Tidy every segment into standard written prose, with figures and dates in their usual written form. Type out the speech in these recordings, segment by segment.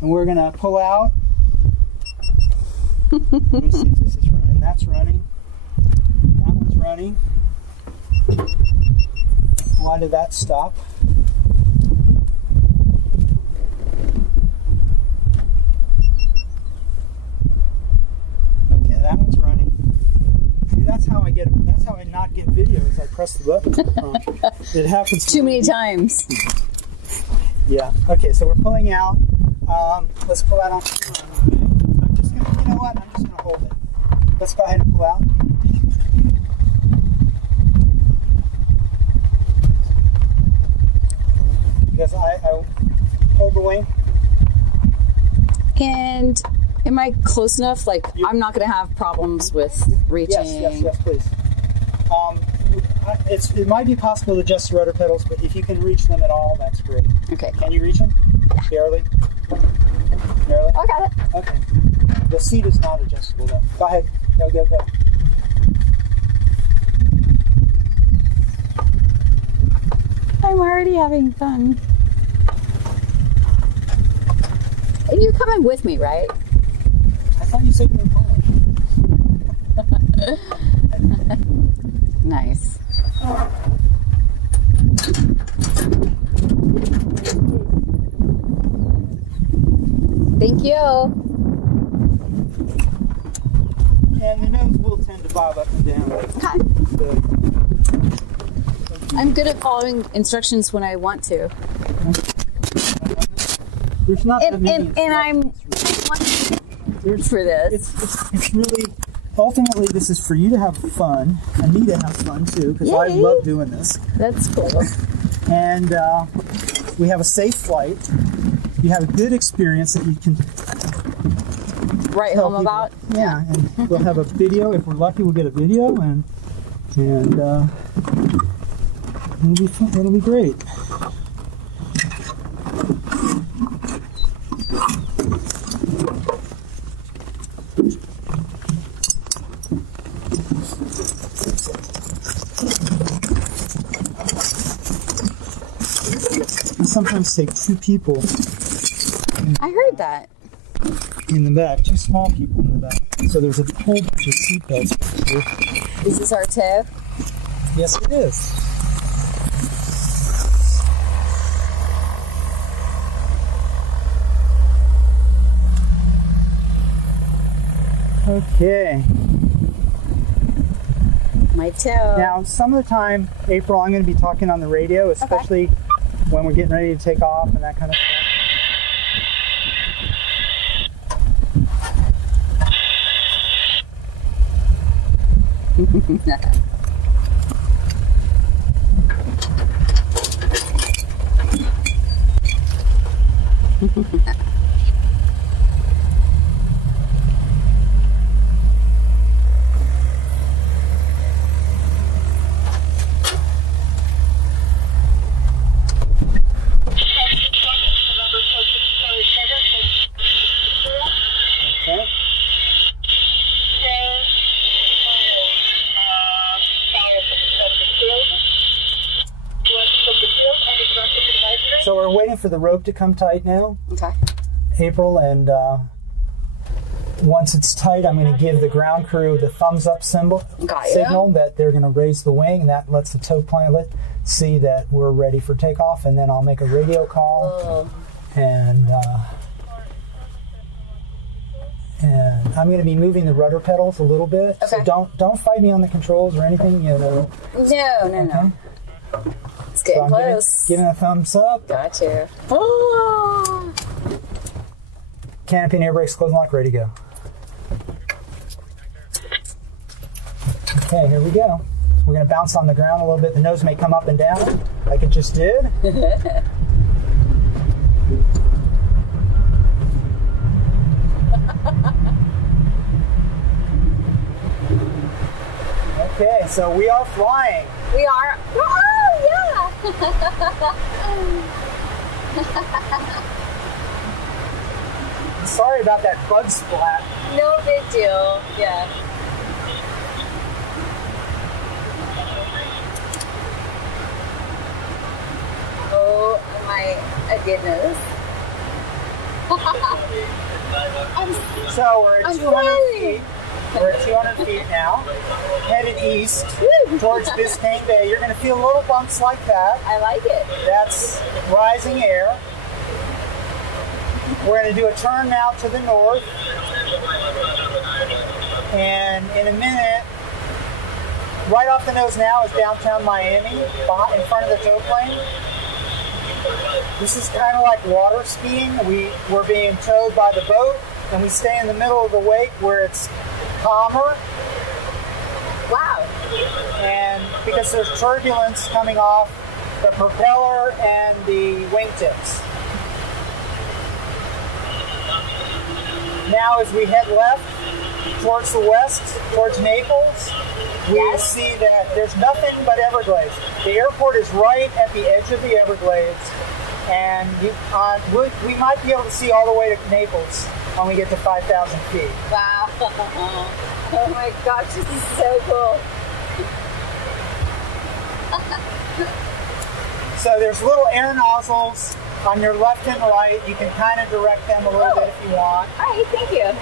And we're going to pull out. Let me see if this is running. That's running. That one's running. Why did that stop? Okay, that one's running. See, that's how I not get videos. I press the button. It happens too many times. Yeah. Okay, so we're pulling out. Let's pull out on. I'm just gonna. You know what? I'm just gonna hold it. Let's go ahead and pull out. Because I hold the wing. And am I close enough? Like, I'm not going to have problems with reaching. Yes, please. It might be possible to adjust the rudder pedals, but if you can reach them at all, that's great. Okay. Can you reach them? Yeah. Barely? Barely? I got it. Okay. The seat is not adjustable, though. Go ahead. Go. I'm already having fun. And you're coming with me, right? I thought you said you were calling. Nice. Thank you. And the nose will tend to bob up and down. Okay. I'm good at following instructions when I want to. There's not that many and I'm for this. It's really, ultimately, this is for you to have fun and me to have fun too, because I love doing this. That's cool. And we have a safe flight. You have a good experience that you can write home about. Yeah, and we'll have a video. If we're lucky, we'll get a video, and it'll be fun. It'll be great. I sometimes take 2 people. I heard that. In the back, 2 small people in the back. So there's a whole bunch of seat belts. Is this our tip? Yes, it is. Okay. My toe. Now, some of the time, April, I'm going to be talking on the radio, especially when we're getting ready to take off and that kind of stuff. So we're waiting for the rope to come tight now, Okay. April, and once it's tight, I'm going to give the ground crew the thumbs up signal that they're going to raise the wing, and that lets the tow pilot see that we're ready for takeoff, and then I'll make a radio call, and I'm going to be moving the rudder pedals a little bit, so don't fight me on the controls or anything, you know. No. It's getting close. Giving a thumbs up. Gotcha. Oh. Canopy and air brakes, close and lock, ready to go. Okay, here we go. We're going to bounce on the ground a little bit. The nose may come up and down like it just did. Okay, so we are flying. We are. Oh, yeah. Sorry about that bug splat. No big deal. Yeah. Oh my goodness. So we're at 200 feet. We're at 200 feet now, headed east towards Biscayne Bay. You're going to feel little bumps like that. I like it. That's rising air. We're going to do a turn now to the north. And in a minute, right off the nose now is downtown Miami, in front of the tow plane. This is kind of like water skiing. We're being towed by the boat, and we stay in the middle of the wake where it's calmer. Wow. And because there's turbulence coming off the propeller and the wingtips. Now as we head left towards the west, towards Naples, we see that there's nothing but Everglades. The airport is right at the edge of the Everglades, and we might be able to see all the way to Naples when we get to 5,000 feet. Wow. Oh my gosh, this is so cool. So there's little air nozzles on your left and right. You can kind of direct them a little bit if you want. All right, thank you.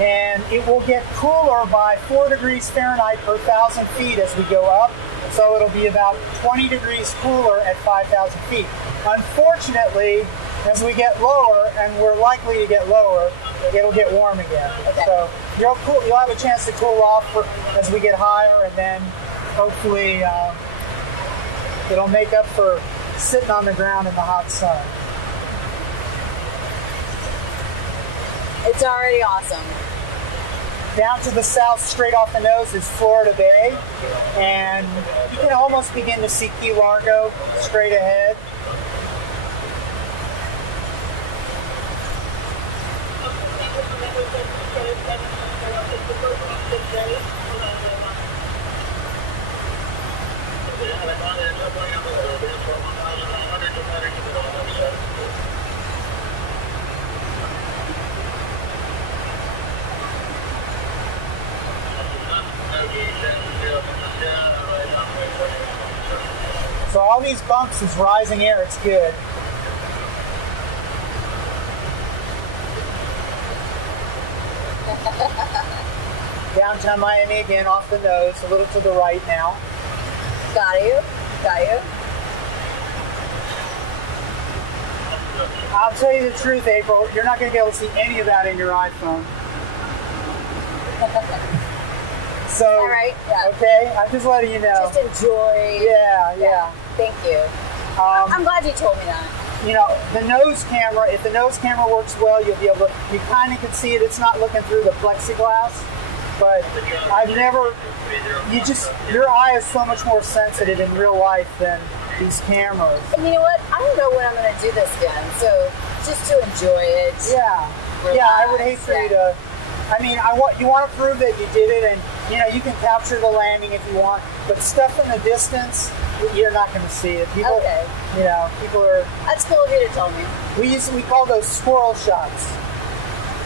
And it will get cooler by 4 degrees Fahrenheit per 1,000 feet as we go up. So it'll be about 20 degrees cooler at 5,000 feet. Unfortunately, as we get lower, and we're likely to get lower, it'll get warm again. Okay. So you'll have a chance to cool off as we get higher, and then hopefully it'll make up for sitting on the ground in the hot sun. It's already awesome. Down to the south, straight off the nose, is Florida Bay, and you can almost begin to see Key Largo straight ahead. So all these bumps is rising air, it's good. Downtown Miami again, off the nose, a little to the right now. Got you. I'll tell you the truth, April, you're not going to be able to see any of that in your iPhone. So, all right. Yeah. Okay, I'm just letting you know. Just enjoy. Yeah. Thank you. I'm glad you told me that. You know, the nose camera, if the nose camera works well, you'll be able to, you kind of can see it. It's not looking through the plexiglass, but I've never, your eye is so much more sensitive in real life than these cameras. And you know what? I don't know when I'm going to do this again, so just to enjoy it. Yeah. Relax, I would hate for you to, you want to prove that you did it, and you can capture the landing if you want, but stuff in the distance, you're not going to see it. People, okay. People are. That's cool of you to tell me. We call those squirrel shots.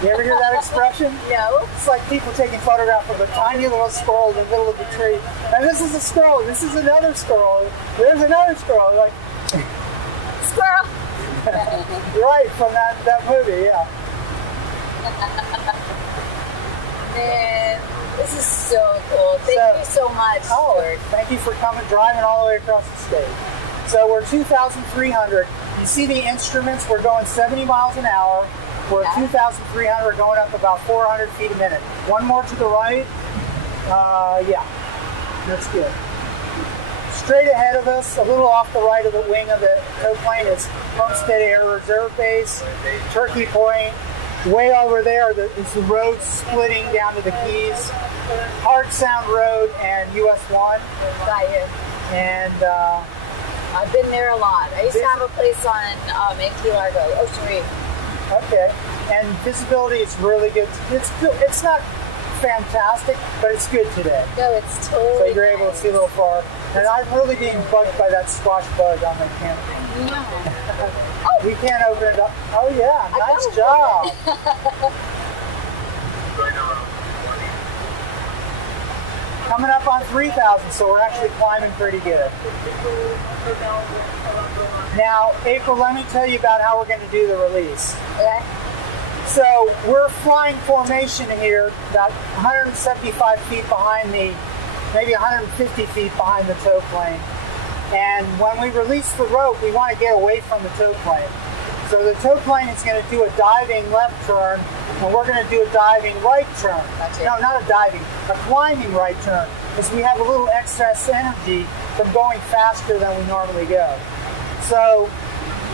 You ever hear that expression? No. It's like people taking photographs of a tiny little squirrel in the middle of the tree. And this is a squirrel. This is another squirrel. There's another squirrel. Like squirrel. Right from that movie, yeah. Man, this is so cool. Thank you so much. Thank you for driving all the way across the state. So we're 2,300. You see the instruments, we're going 70 miles an hour. We're at 2,300, going up about 400 feet a minute. One more to the right. That's good. Straight ahead of us, a little off the right of the wing of the airplane, is Homestead Air Reserve Base, Turkey Point. Way over there is the road splitting down to the Keys. Hard Sound Road and US 1. Got you. And I've been there a lot. I used to have a place on in Key Largo, Ocean Reef. Okay, and visibility is really good. It's good. It's not fantastic, but it's good today. No, it's totally. So you're able to see a little far. And I'm really being bugged by that squash bug on the camera. Yeah. We can't open it up. Oh yeah, nice job. coming up on 3,000, so we're actually climbing pretty good. Now, April, let me tell you about how we're going to do the release. Okay. So we're flying formation here, about 175 feet behind the, maybe 150 feet behind the tow plane. And when we release the rope, we want to get away from the tow plane. So the tow plane is going to do a diving left turn, and we're going to do a diving right turn. No, not a diving, a climbing right turn, because we have a little excess energy from going faster than we normally go. So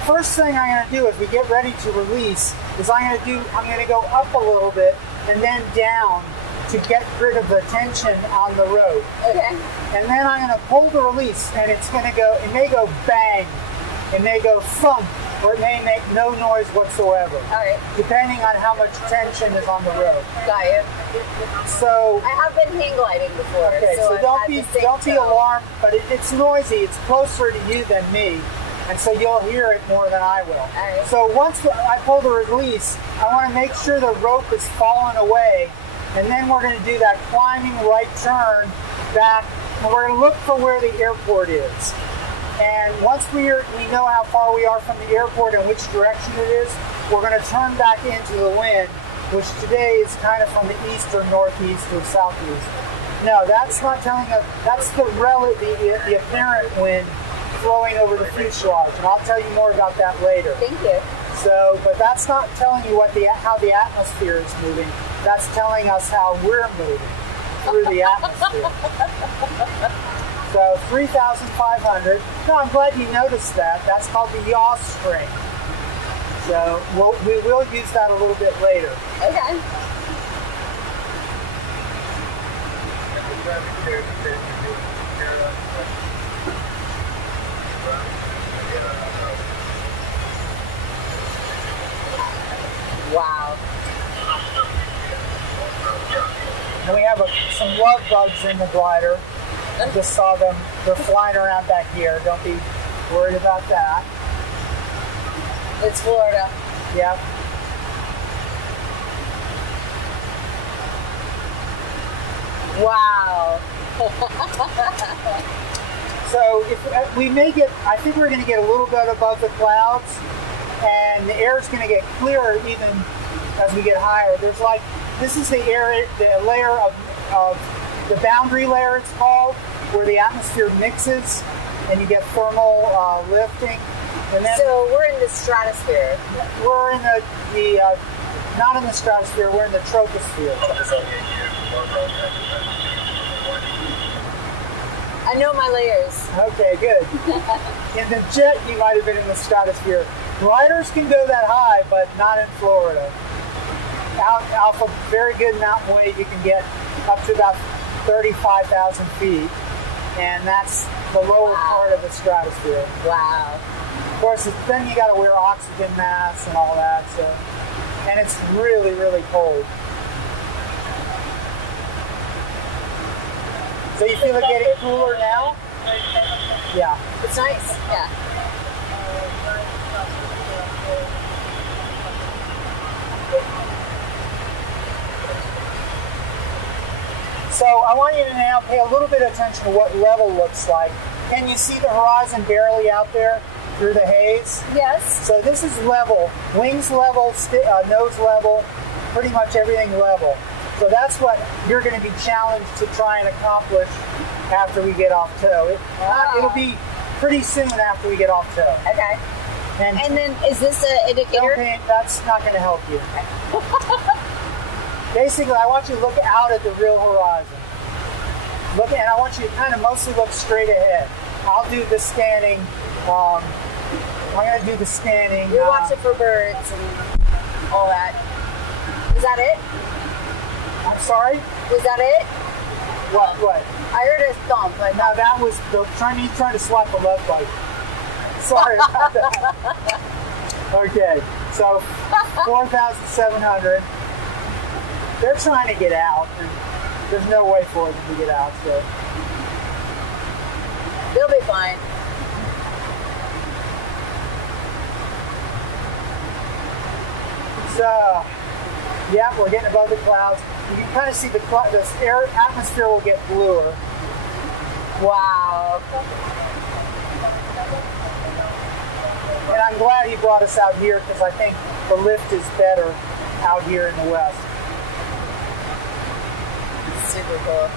first thing I'm going to do as we get ready to release is I'm going to go up a little bit and then down to get rid of the tension on the rope. Okay. And then I'm going to pull the release, and it's going to go, it may go bang, it may go thump, or it may make no noise whatsoever. All right. Depending on how much tension is on the rope. Got you. So I have been hang gliding before. Okay, so don't be alarmed, but it's noisy. It's closer to you than me, and so you'll hear it more than I will. All right. So once I pull the release, I want to make sure the rope is falling away, and then we're going to do that climbing right turn back, and we're going to look for where the airport is. And once we know how far we are from the airport and which direction it is, we're going to turn back into the wind, which today is kind of from the east or northeast or southeast. No, that's not telling us, that's the apparent wind flowing over the fuselage, and I'll tell you more about that later. Thank you. So, but that's not telling you how the atmosphere is moving. That's telling us how we're moving through the atmosphere. So 3,500. No, I'm glad you noticed that. That's called the yaw string. So we will use that a little bit later. Okay. Wow. And we have some love bugs in the glider. I just saw them. They're flying around back here. Don't be worried about that. It's Florida. Yep. Wow. So if we may get, I think we're going to get a little bit above the clouds, and the air is going to get clearer even as we get higher. There's like, this is the layer of the boundary layer, it's called, where the atmosphere mixes and you get thermal lifting. And then so we're in the stratosphere. We're in the not in the stratosphere, we're in the troposphere. I know my layers. Okay, good. In the jet, you might have been in the stratosphere. Gliders can go that high, but not in Florida. Out a very good mountain way, you can get up to about 35,000 feet, and that's the lower part of the stratosphere. Wow. Of course, then you got to wear oxygen masks and all that, so, and it's really, really cold. So you feel it getting cooler now? Yeah. It's nice, yeah. So I want you to now pay a little bit of attention to what level looks like. Can you see the horizon barely out there through the haze? Yes. So this is level, wings level, nose level, pretty much everything level. So that's what you're going to be challenged to try and accomplish after we get off tow. It'll be pretty soon after we get off tow. Okay. And then is this an indicator? That's not going to help you. Basically, I want you to look out at the real horizon. And I want you to kind of mostly look straight ahead. I'll do the scanning. I'm going to do the scanning. You're watching for birds and all that. Is that it? I'm sorry? Was that it? What? I heard a thump. No, that was he's trying to slap a love bite. Sorry about that. Okay, so 4,700. They're trying to get out, and there's no way for them to get out, so. They'll be fine. So, Yeah, we're getting above the clouds. You can kind of see the air atmosphere will get bluer. Wow. And I'm glad he brought us out here because I think the lift is better out here in the west. Super cool.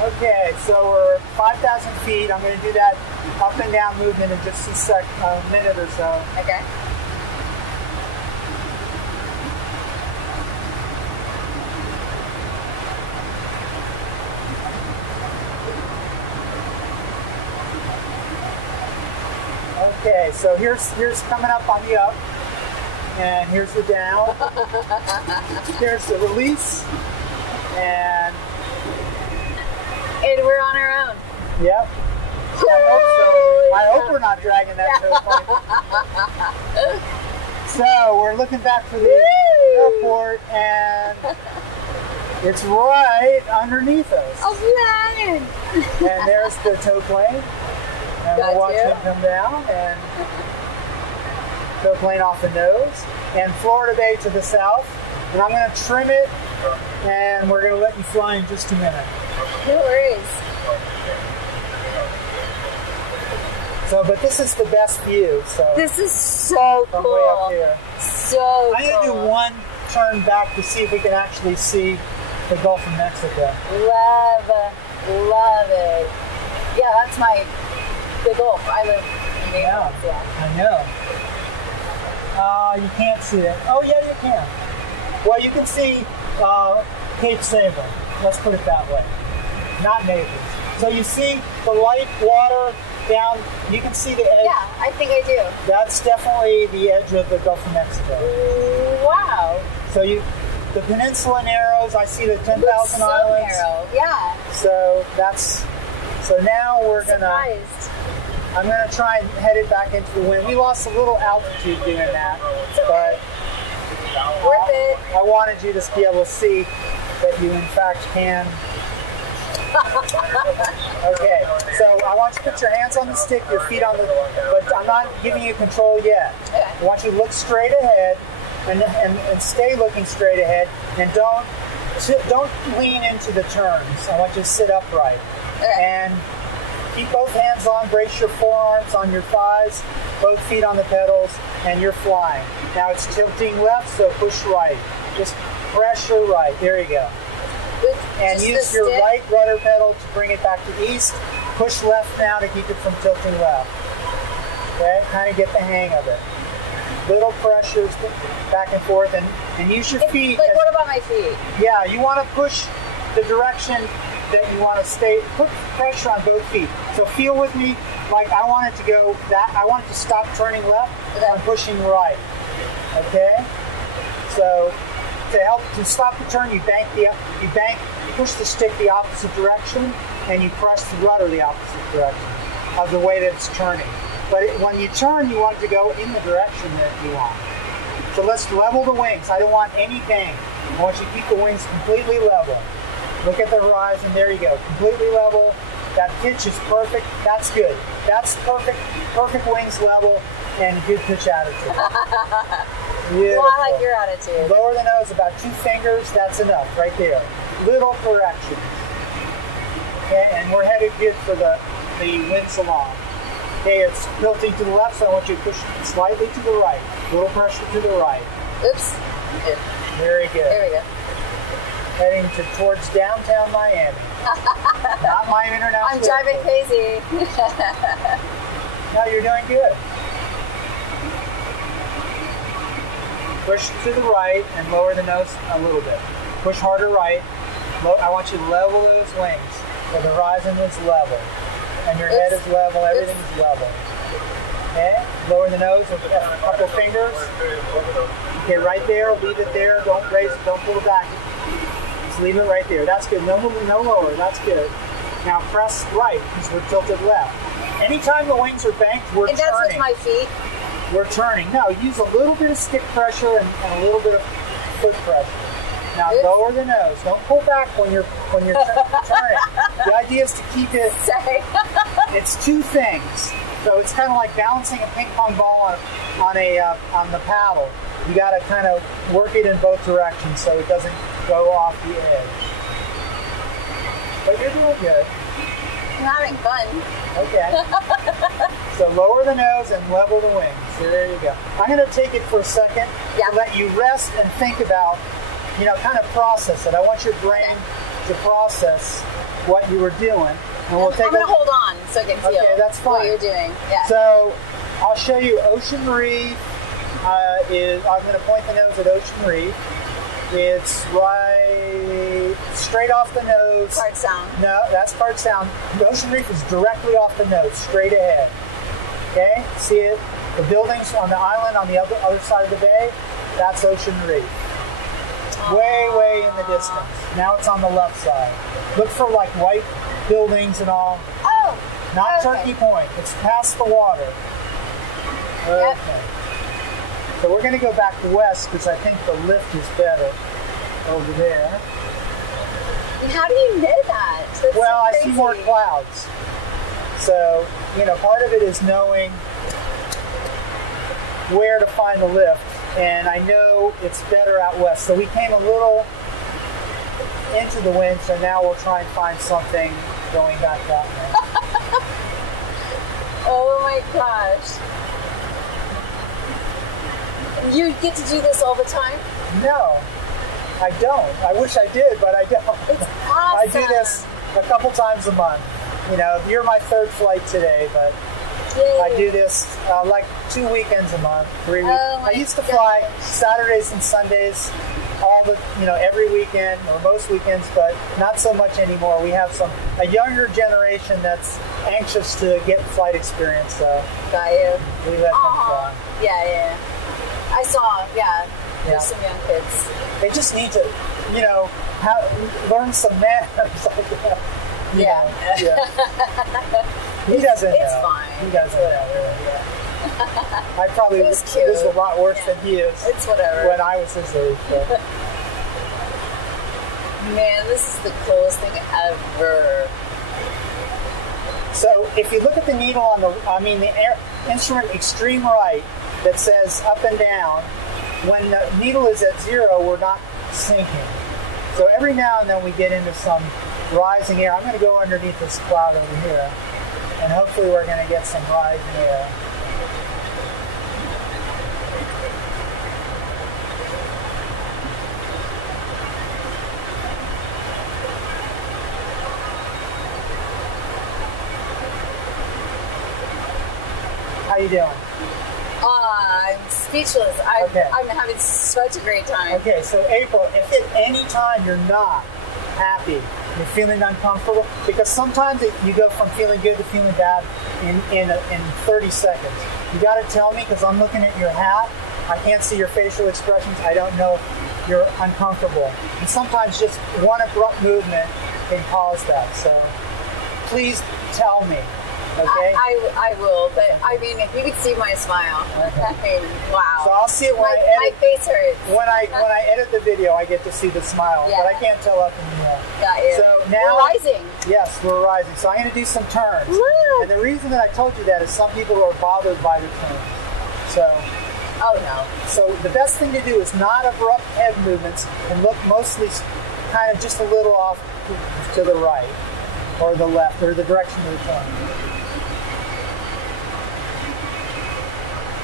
Okay, so we're 5,000 feet. I'm going to do that up and down movement in just a minute or so. Okay. Okay, so here's coming up on the up, and here's the down. Here's the release, and we're on our own. Yep. I hope we're not dragging that tailplane. So we're looking back for the airport, and it's right underneath us. Oh, man! And there's the tow plane. And we're watching him come down, and tow plane off the nose, and Florida Bay to the south. And I'm going to trim it, and we're going to let you fly in just a minute. No worries. So, but this is the best view. So this is so cool. From way up here. So I'm going to do one turn back to see if we can actually see the Gulf of Mexico. Love it. Yeah, that's the Gulf. I live in Naples. Yeah. I know. You can't see it. Oh, yeah, you can. Well, you can see Cape Sable. Let's put it that way. Not Naples. So you see the light water down. You can see the edge. Yeah, I think I do. That's definitely the edge of the Gulf of Mexico. Wow. So the peninsula narrows. I see the 10,000 so islands. Narrow. Yeah. So now we're I'm gonna try and head it back into the wind. We lost a little altitude doing that, but worth it. I wanted you to be able to see that you in fact can. Okay, so I want you to put your hands on the stick, your feet on but I'm not giving you control yet. Okay. I want you to look straight ahead and stay looking straight ahead, and don't lean into the turns. I want you to sit upright. Okay. And keep both hands on, brace your forearms on your thighs, both feet on the pedals, and you're flying. Now it's tilting left, so push right. Just pressure right. There you go. And use your right rudder pedal to bring it back to east. Push left now to keep it from tilting left. Okay, kind of get the hang of it. Little pressures back and forth, and use your feet. Like, what about my feet? Yeah, you want to push the direction that you want to put pressure on both feet. So feel with me, like I want it to go I want it to stop turning left. I'm pushing right. Okay? So to stop the turn, you push the stick the opposite direction, and you press the rudder the opposite direction of the way that it's turning. But when you turn, you want it to go in the direction that you want. So let's level the wings. I don't want any bang. I want you to keep the wings completely level. Look at the horizon. There you go. Completely level. That pitch is perfect. That's good. That's perfect. Perfect wings level and good pitch attitude. Beautiful. Well, I like your attitude. Lower the nose about 2 fingers. That's enough right there. Little corrections. Okay, and we're headed good for the wind salon. Okay, it's tilting to the left, so I want you to push slightly to the right. Little pressure to the right. Oops. Good. Very good. There we go. Heading towards downtown Miami. Not Miami International. I'm driving crazy. No, you're doing good. Push to the right and lower the nose a little bit. Push harder right. I want you to level those wings. So the horizon is level. And your head is level. Everything is level. Okay? Lower the nose with a couple of fingers. Okay, right there. Leave it there. Don't raise it. Don't pull it back. Just leave it right there. That's good. No lower. That's good. Now press right because we're tilted left. Anytime the wings are banked, we're turning. And that's with my feet? We're turning. No, use a little bit of stick pressure and a little bit of foot pressure. Now lower the nose. Don't pull back when you're turning. The idea is to keep it. Sorry. It's two things. So it's kind of like balancing a ping pong ball on the paddle. You got to kind of work it in both directions so it doesn't go off the edge. But you're doing good. I'm having fun. Okay. So lower the nose and level the wings. So there you go. I'm going to take it for a second to let you rest and think about, kind of process it. I want your brain to process what you were doing. And we'll take I'm going to hold on so I can feel that's fine. what you're doing. Yeah. So I'll show you Ocean Reef. I'm going to point the nose at Ocean Reef. It's right straight off the nose. Part sound. No, that's part sound. The Ocean Reef is directly off the nose, straight ahead. Okay, see it? The buildings on the island on the other side of the bay, that's Ocean Reef. Way in the distance. Now it's on the left side. Look for like white buildings and all. Oh! Not Turkey Point. It's past the water. Okay. Yep. So we're going to go back west because I think the lift is better over there. And how do you know that? That's well, so I see more clouds. So, part of it is knowing where to find the lift. And I know it's better out west. So we came a little into the wind, so now we'll try and find something going back that way. Oh my gosh. You get to do this all the time? No, I don't. I wish I did, but I don't. It's awesome. I do this a couple times a month. You're my third flight today, but Yay. I do this like 2 weekends a month, 3 weeks. Oh I used to fly Saturdays and Sundays every weekend or most weekends, but not so much anymore. We have a younger generation that's anxious to get flight experience, so got you. we let them fly. Yeah. I saw, there's some young kids. They just need to, learn some manners. Yeah. He doesn't know. It's fine. He doesn't know, really. Yeah. I probably was a lot worse than he is. It's whatever. When I was his age. So. Man, this is the coolest thing ever. So if you look at the needle on the instrument extreme right that says up and down, when the needle is at 0, we're not sinking. So every now and then we get into some rising air. I'm going to go underneath this cloud over here, and hopefully we're going to get some rising air. How you doing? I'm speechless. I'm having such a great time. Okay, so April, if at any time you're not happy, you're feeling uncomfortable, because sometimes you go from feeling good to feeling bad in 30 seconds. You got to tell me, because I'm looking at your hat. I can't see your facial expressions. I don't know if you're uncomfortable. And sometimes just one abrupt movement can cause that. So please tell me. Okay. I will, but if you could see my smile, okay. Wow. So I'll see it when my face hurts. When I edit the video, I get to see the smile, but I can't tell up in the air. Got you. So now we're rising. Yes, we're rising. So I'm going to do some turns. Woo! And the reason that I told you that is some people are bothered by the turns. So. Oh no. So the best thing to do is not abrupt head movements and look mostly kind of just a little off to the right or the left or the direction of the turn.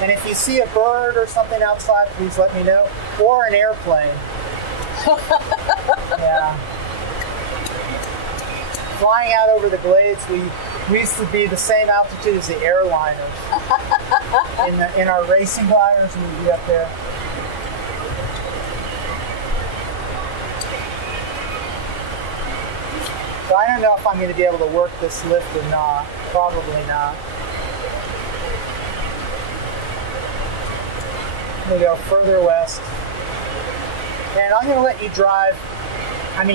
And if you see a bird or something outside, please let me know. Or an airplane. Yeah. Flying out over the glades, we used to be the same altitude as the airliners. In our racing gliders, we'd be up there. So I don't know if I'm going to be able to work this lift or not. Probably not. I'm going to go further west. And I'm going to let you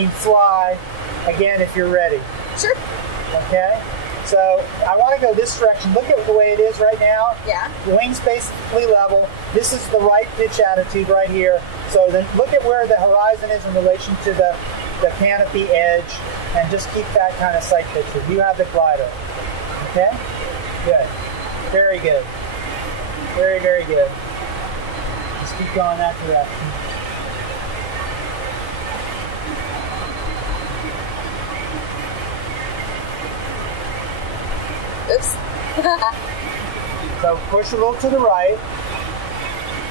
fly again if you're ready. Sure. Okay? So I want to go this direction. Look at the way it is right now. Yeah. The wing's basically level. This is the right pitch attitude right here. So then look at where the horizon is in relation to the the canopy edge, and just keep that kind of sight picture. You have the glider. Okay? Good. Very good. Very, very good. Just keep going that direction. Oops. So push a little to the right.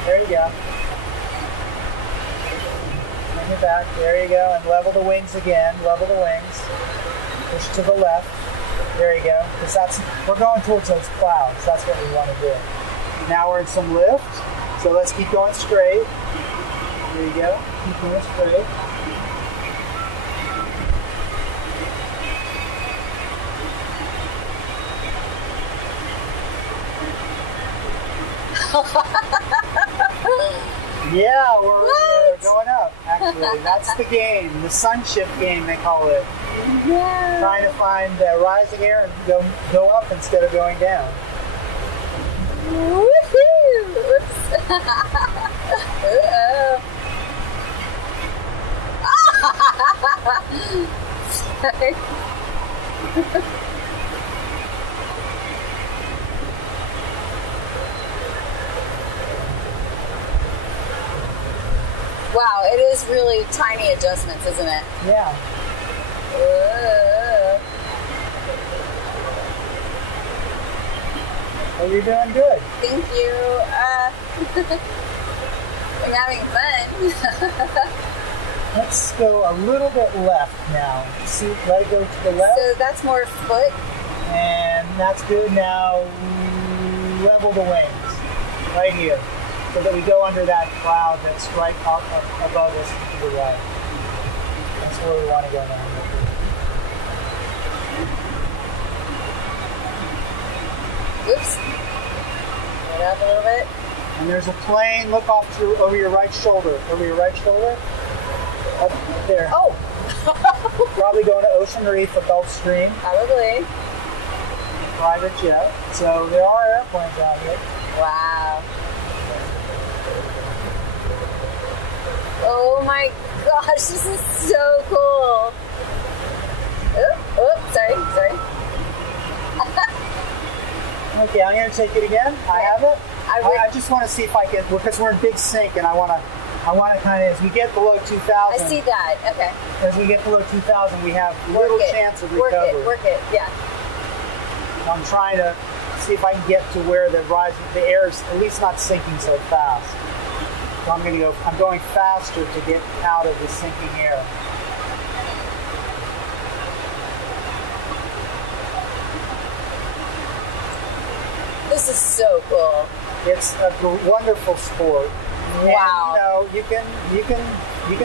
There you go. Bring it back. There you go. And level the wings again. Level the wings. Push to the left. There you go. Because we're going towards those clouds. That's what we want to do. Now we're in some lift. So let's keep going straight. There you go. Keep going straight. Yeah, we're going up, actually. That's the game, the sunship game, they call it. Yeah. Trying to find rising air and go up instead of going down. Woohoo! Oops. Sorry. Wow, it is really tiny adjustments, isn't it? Yeah. Well, you're doing good. Thank you. I'm having fun. Let's go a little bit left now. See, let it go to the left. So that's more foot. And that's good. Now level the wings right here, so that we go under that cloud that's right up above us to the right. That's where we want to go now. Oops. Get up a little bit. And there's a plane. Look off over your right shoulder. Over your right shoulder. Up there. Oh! Probably going to Ocean Reef or Gulf Stream. Probably. Private jet. So there are airplanes out here. Wow. Oh my gosh, this is so cool. Oh, sorry. Okay, I'm going to take it again. I have it. I just want to see if I can, because we're in big sink, and I want to kind of, as we get below 2,000. I see that. Okay. As we get below 2,000, we have little chance of recovery. Work it. Yeah. I'm trying to see if I can get to where the air is at least not sinking so fast. So I'm going faster to get out of the sinking air. This is so cool. It's a wonderful sport. Wow. And, you can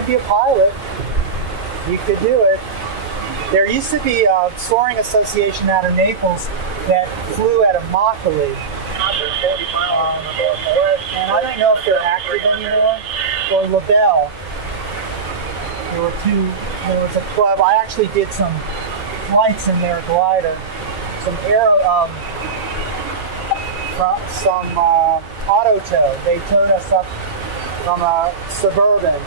be a pilot. You could do it. There used to be a soaring association out of Naples that flew at Immokalee. And I don't know if they're active anymore. Or LaBelle. There was a club. I actually did some flights in their glider. Some auto tow. They towed us up from a Suburban.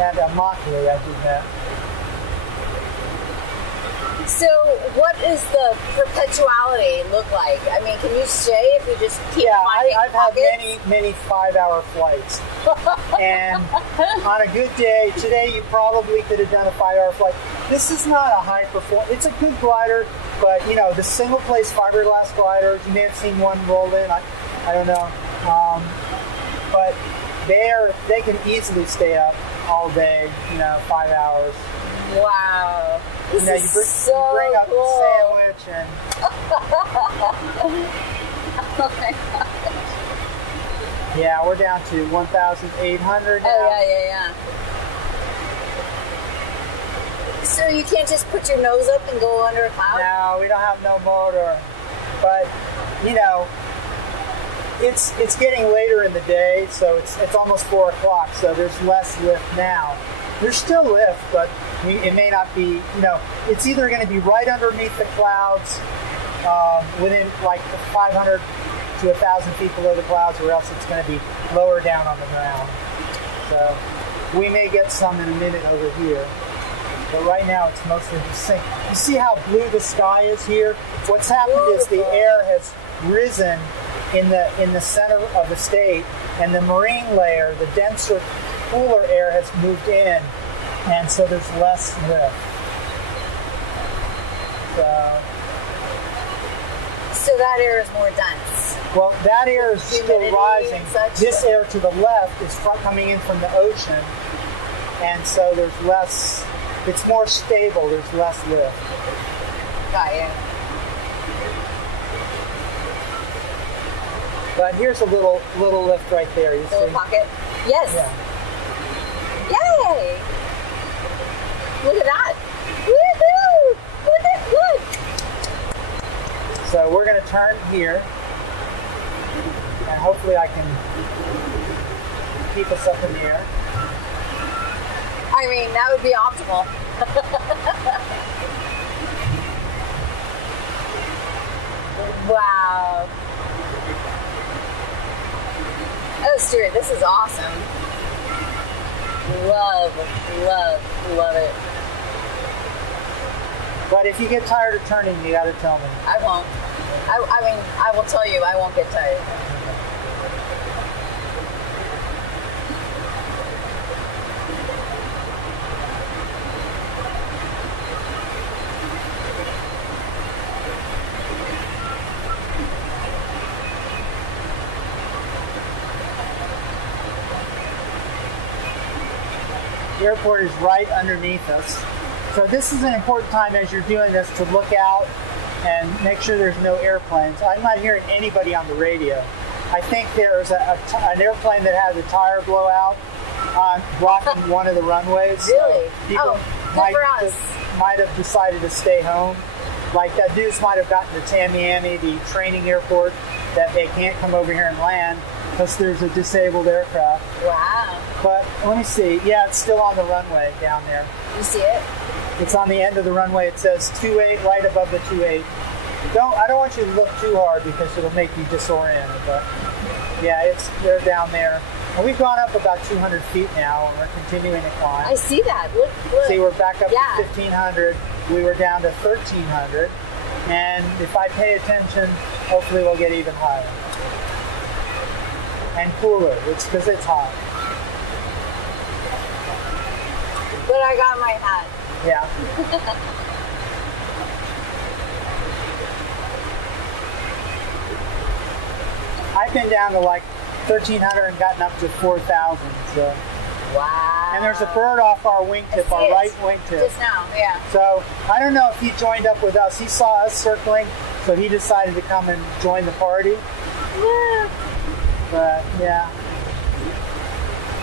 And Immokalee, I did that. So what is the perpetuality look like? I mean, can you stay if you just keep finding I've pockets? had many 5-hour flights. And on a good day, today you probably could have done a 5-hour flight. This is not a high performance. It's a good glider, but the single place fiberglass gliders, you may have seen one roll in, I don't know. But they can easily stay up all day, 5 hours. Wow. This is so you bring up cool. the sandwich and oh my gosh. Yeah, we're down to 1,800 now. Oh yeah. So you can't just put your nose up and go under a cloud? No, we don't have no motor. But it's getting later in the day, so it's almost 4 o'clock, so there's less lift now. There's still lift, but it may not be, it's either going to be right underneath the clouds, within like 500 to 1,000 feet below the clouds, or else it's going to be lower down on the ground. So we may get some in a minute over here. But right now it's mostly the sink. You see how blue the sky is here? What's happened is the air has risen in the center of the state, and the marine layer, the denser, cooler air has moved in, and so there's less lift. So that air is more dense. Well, that air is still rising. This air to the left is coming in from the ocean, and so there's less. It's more stable. There's less lift. Got you. But here's a little lift right there. You little see? Pocket. Yes. Yeah. Yay! Look at that. Woohoo! Look at good. So we're going to turn here, and hopefully I can keep us up in the air. I mean, that would be optimal. Wow. Oh, Stuart, this is awesome. Love it. But if you get tired of turning, you got to tell me. I won't. I mean, I will tell you I won't get tired. The airport is right underneath us. So this is an important time as you're doing this to look out and make sure there's no airplanes. I'm not hearing anybody on the radio. I think there's an airplane that has a tire blowout blocking one of the runways. Really? So people good for us. might have decided to stay home. Like that dudes might have gotten to Tamiami, the training airport, that they can't come over here and land because there's a disabled aircraft. Wow. But let me see. Yeah, it's still on the runway down there. You see it? It's on the end of the runway. It says 28 right above the 28. I don't want you to look too hard because it'll make you disoriented. But yeah, they're down there. And we've gone up about 200 feet now, and we're continuing to climb. I see that. Look. See, we're back up to 1,500. We were down to 1,300. And if I pay attention, hopefully we'll get even higher. And cooler. It's because it's hot. But I got my hat. Yeah. I've been down to like 1,300 and gotten up to 4,000. So. Wow. And there's a bird off our wingtip, our right wingtip. Just now, yeah. So I don't know if he joined up with us. He saw us circling, so he decided to come and join the party. Yeah. But yeah.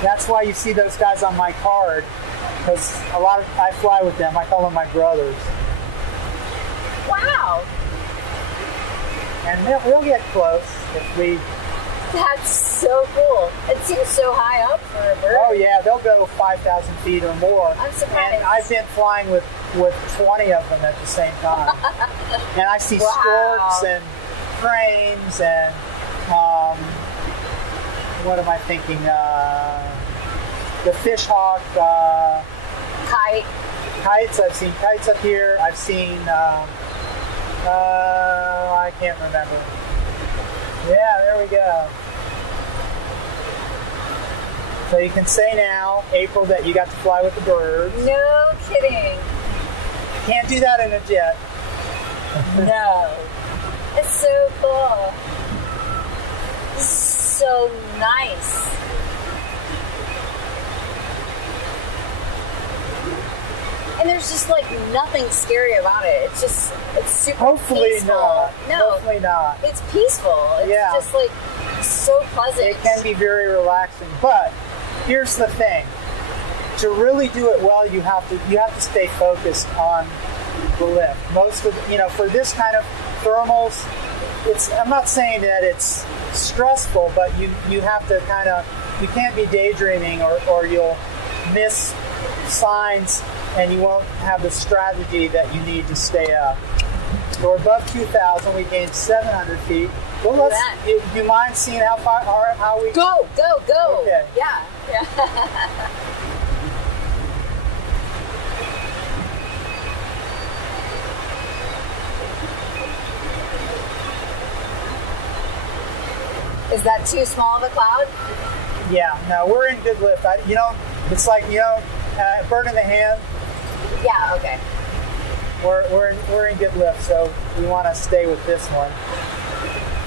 That's why you see those guys on my card. Because I fly with them. I call them my brothers. Wow. And we'll get close if we... That's so cool. It seems so high up for a bird. Oh yeah, they'll go 5,000 feet or more. I'm surprised. And I've been flying with 20 of them at the same time. And I see storks and cranes and... what am I thinking? The fish hawk... Kites. I've seen kites up here. I've seen, I can't remember. Yeah, there we go. So you can say now, April, that you got to fly with the birds. No kidding. Can't do that in a jet. No. It's so cool. It's so nice. And there's just like nothing scary about it. It's super Hopefully peaceful. not. No. Hopefully not. It's peaceful. It's just like so pleasant. It can be very relaxing. But here's the thing. To really do it well, you have to stay focused on the lift. Most of for this kind of thermals, I'm not saying that it's stressful, but you have to you can't be daydreaming or you'll miss signs and you won't have the strategy that you need to stay up. So we're above 2,000. We gained 700 feet. Well, let's. Do you mind seeing how far? How we go? Okay. Yeah. Is that too small of a cloud? Yeah. No, we're in good lift. It's like bird in the hand. Yeah. Okay. We're in good lift, so we want to stay with this one.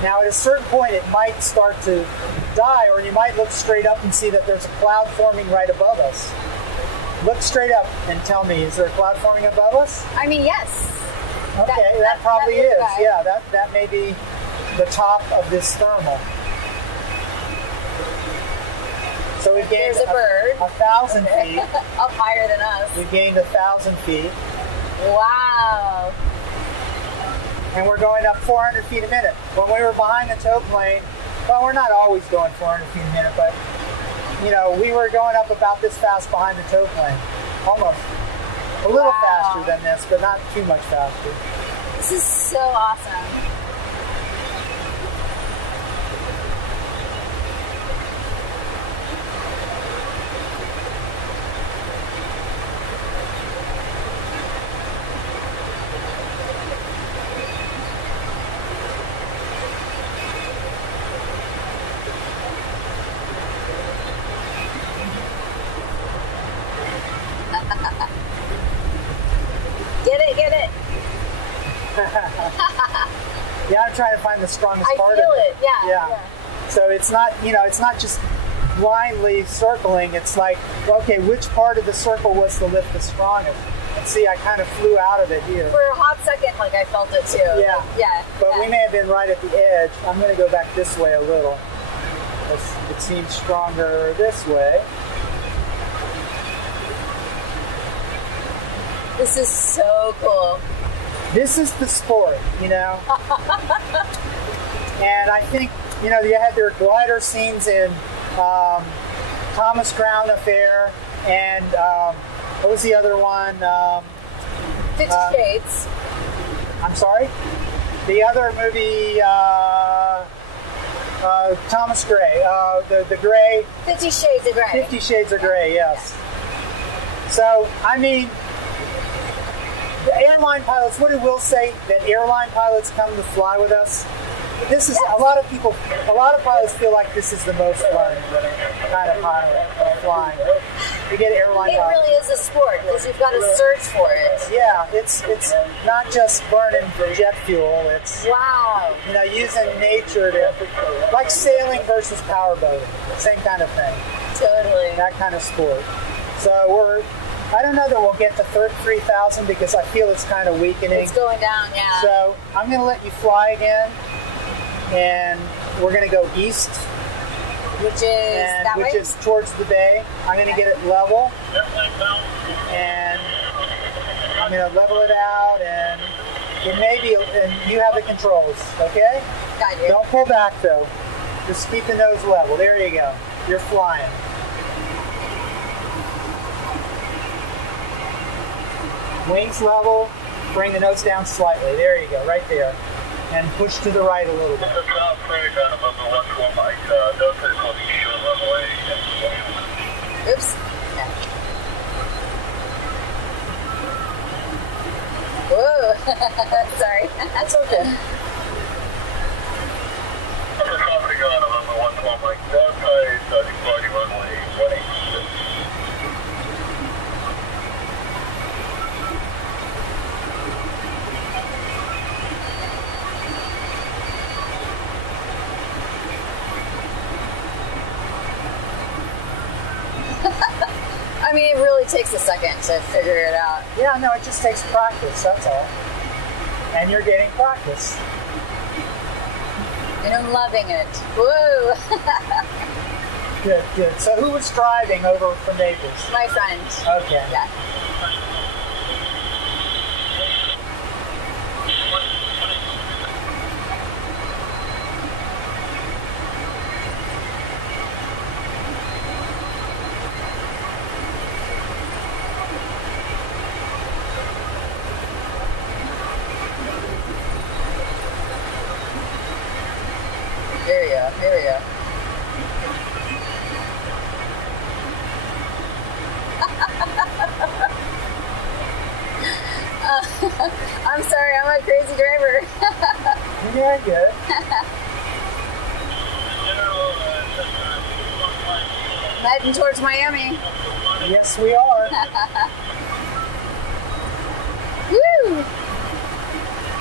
Now, at a certain point, it might start to die, or you might look straight up and see that there's a cloud forming right above us. Look straight up and tell me, is there a cloud forming above us? I mean, yes. Okay, that probably is. Yeah, that may be the top of this thermal. So we gained a bird. 1,000 feet. Up higher than us. We gained 1,000 feet. Wow. And we're going up 400 feet a minute. When we were behind the tow plane, well, we're not always going 400 feet a minute, but, we were going up about this fast behind the tow plane. Almost. A little faster than this, but not too much faster. This is so awesome. Get it. Yeah, I'm trying to find the strongest part of it. I feel it, yeah. So it's not, it's not just blindly circling. It's like, okay, which part of the circle was the lift the strongest? And see, I kind of flew out of it here. For a hot second, I felt it too. Yeah. But we may have been right at the edge. I'm going to go back this way a little. It seems stronger this way. This is so cool. This is the sport, And I think, there are glider scenes in Thomas Crown Affair and what was the other one? 50 Shades. I'm sorry? The other movie, Thomas Gray, the Gray. 50 Shades of Gray. 50 Shades of Gray, yes. So, the airline pilots, what it will say that airline pilots come to fly with us. This is a lot of pilots feel like this is the most fun kind of pilot flying. You get airline pilots. It really is a sport because you've got to search for it. Yeah, it's not just burning jet fuel. It's using nature to, like sailing versus powerboating, same kind of thing. Totally. That kind of sport. So I don't know that we'll get to 3,000 because I feel it's kind of weakening. It's going down, yeah. So I'm going to let you fly again, and we're going to go east. Which is which is towards the bay. I'm going to get it level, and I'm going to level it out, and it may be, and you have the controls, okay? Got you. Don't pull back though. Just keep the nose level. There you go. You're flying. Wings level, bring the nose down slightly. There you go, right there. And push to the right a little bit. Oops. Whoa. Sorry. That's okay. It really takes a second to figure it out. Yeah, no, it just takes practice, that's all. And you're getting practice. And I'm loving it. Woo! Good, good. So who was driving over from Naples? My friend. Okay. Yeah. I'm a crazy driver. You're doing good. Heading towards Miami. Yes, we are. Woo!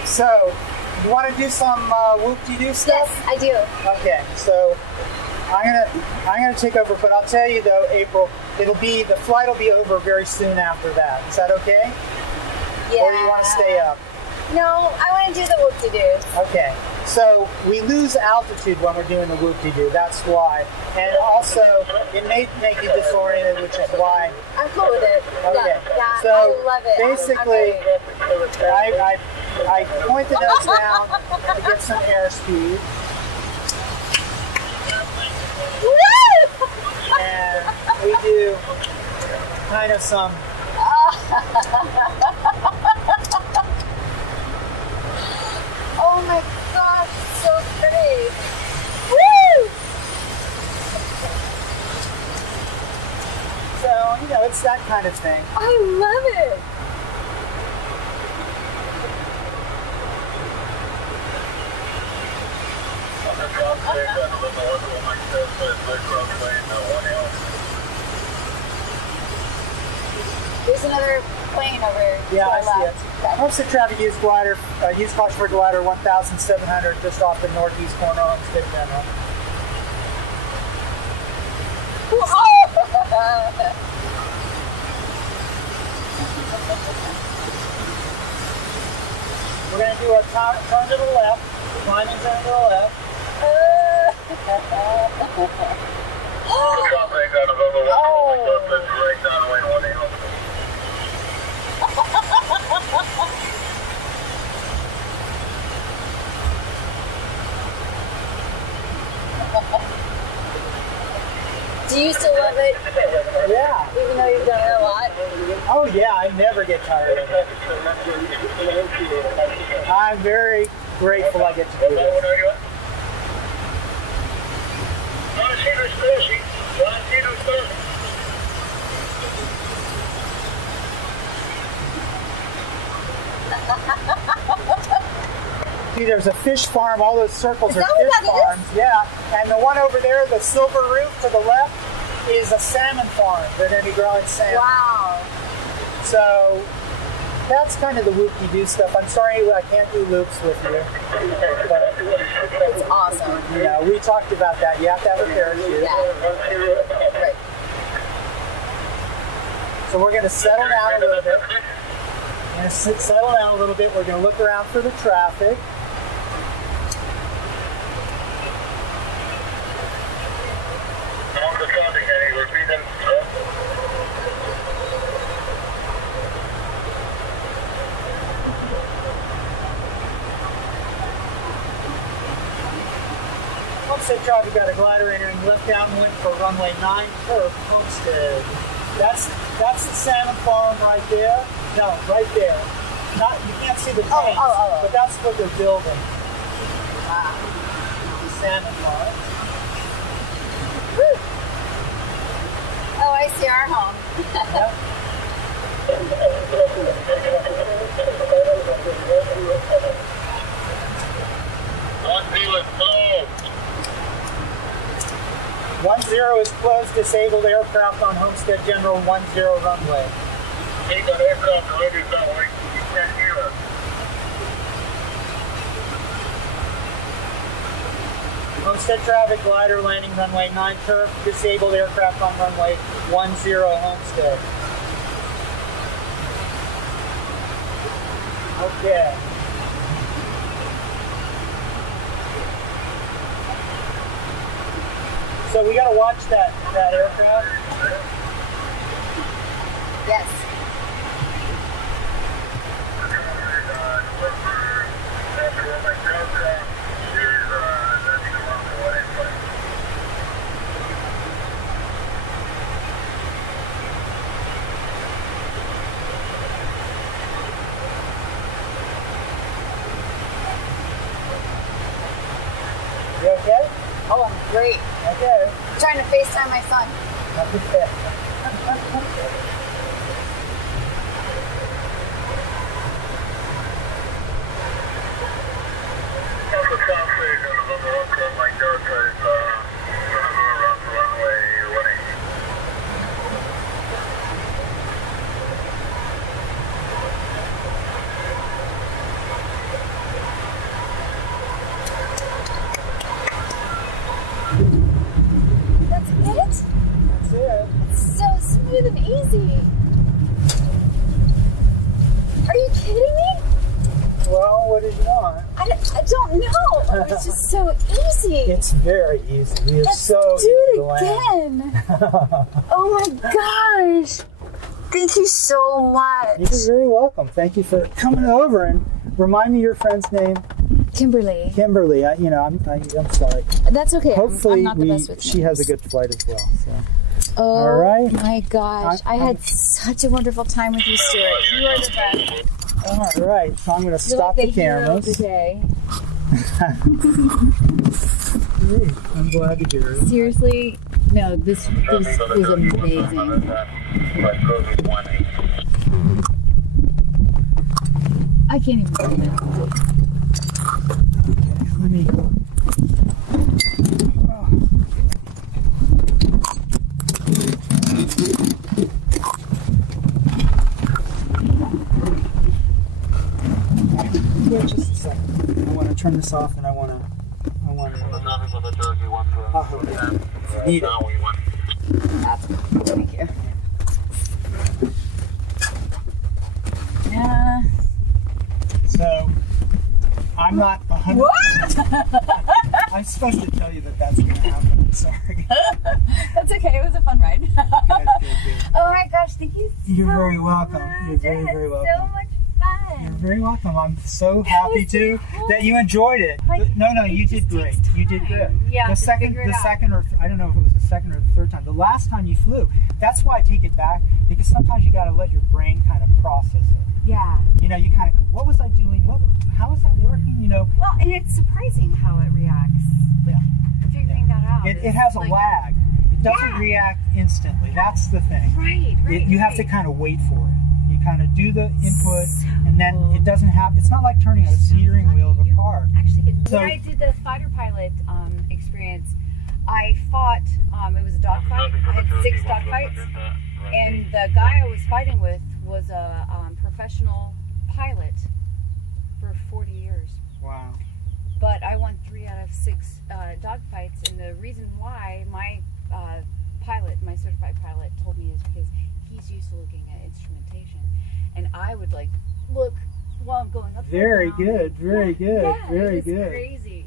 So, you want to do some whoop-de-doo stuff? Yes, I do. Okay, so I'm gonna take over, but I'll tell you though, April, the flight will be over very soon after that. Is that okay? Yeah. Or do you want to stay up? No, I want to do the whoop-de-doos. Okay, so we lose altitude when we're doing the whoop-de-doo. That's why, and also it may make you disoriented, which is why. I'm cool with it. Okay, yeah, so I love it. basically, I point the nose down to get some airspeed. And we do kind of some oh my gosh, so pretty. Woo! so, it's that kind of thing. I love it. There's another plane over here. Yeah, I see it. Homestead traffic use glider, use caution for glider 1,700 just off the northeast corner of Homestead General. We're going to do a turn to the left, climbing turn to the left. Do you still love it? Yeah. Even though you've done it a lot? Oh yeah, I never get tired of it. I'm very grateful I get to do this. See, there's a fish farm. All those circles are fish farms. Yeah, and the one over there, the silver roof to the left, is a salmon farm. They're going to be growing salmon. Wow. So that's kind of the whoop-de-doo stuff. I'm sorry I can't do loops with you. But, it's awesome. We talked about that. You have to have a parachute. Yeah. Right. So we're going to settle down a little bit. We're going to look around for the traffic. Homestead traffic got a glider entering left downwind for runway 9 Turf, Homestead. That's the salmon farm right there. No, right there. You can't see the tanks, but that's what they're building. Wow. The salmon farm. Woo. Oh, I see our home. Yep. 10 is closed. Disabled aircraft on Homestead General 10 runway. Ain't got aircraft or radio satellite. You can't hear us. Homestead traffic glider landing runway 9 Turf. Disabled aircraft on runway 10 Homestead. Okay. So we got to watch that aircraft. Yes. You okay? Oh, I'm great. Okay. I'm trying to FaceTime my son. Okay. Are you kidding me? Well, what did you want? I don't know. It was just so easy. It's very easy. It's Let's so do easy to it land. again. Oh my gosh. Thank you so much. You're very welcome. Thank you for coming over, and remind me your friend's name. Kimberly. Kimberly. I'm sorry. That's okay. Hopefully I'm not the best with she has a good flight as well. So. Oh all right. My gosh. I had such a wonderful time with you, Stuart. You are the best. All right. So I'm going to stop like the cameras. Today. Great. I'm glad to hear it. Seriously, no, this was amazing. I can't even believe it. Let me. Wait just a second. I want to turn this off, and I want to. Need it. That's good. Thank you. Yeah. So, I'm not 100%. What? I'm supposed to tell you that that's going to happen. I'm sorry. That's okay. It was a fun ride. Good. Oh my gosh, thank you so You're very welcome. much. You're very, very welcome. So much fun. You're very welcome. I'm so happy so cool. that you enjoyed it. Like, no, you did great. You did good. Yeah, the second or I don't know if it was the second or the third time. The last time you flew. That's why I take it back, because sometimes you got to let your brain kind of process it. Yeah. You know, you kind of, what was I doing? How is that working? You know. Well, and it's surprising how it reacts. Like, figuring that out. It has a lag. It doesn't react instantly. That's the thing. Right. You have to kind of wait for it. You kind of do the input, and then it doesn't have. It's not like turning a steering wheel of a car. Actually, when I did the fighter pilot experience, I fought. It was a dogfight. I had 6 dogfights, and the guy I was fighting with was a professional pilot for 40 years. Wow. But I won 3 out of 6 dogfights, and the reason why my my certified pilot, told me is because he's used to looking at instrumentation, and I would look while I'm going up. Very good. Very good. Yeah, Very it was good. crazy.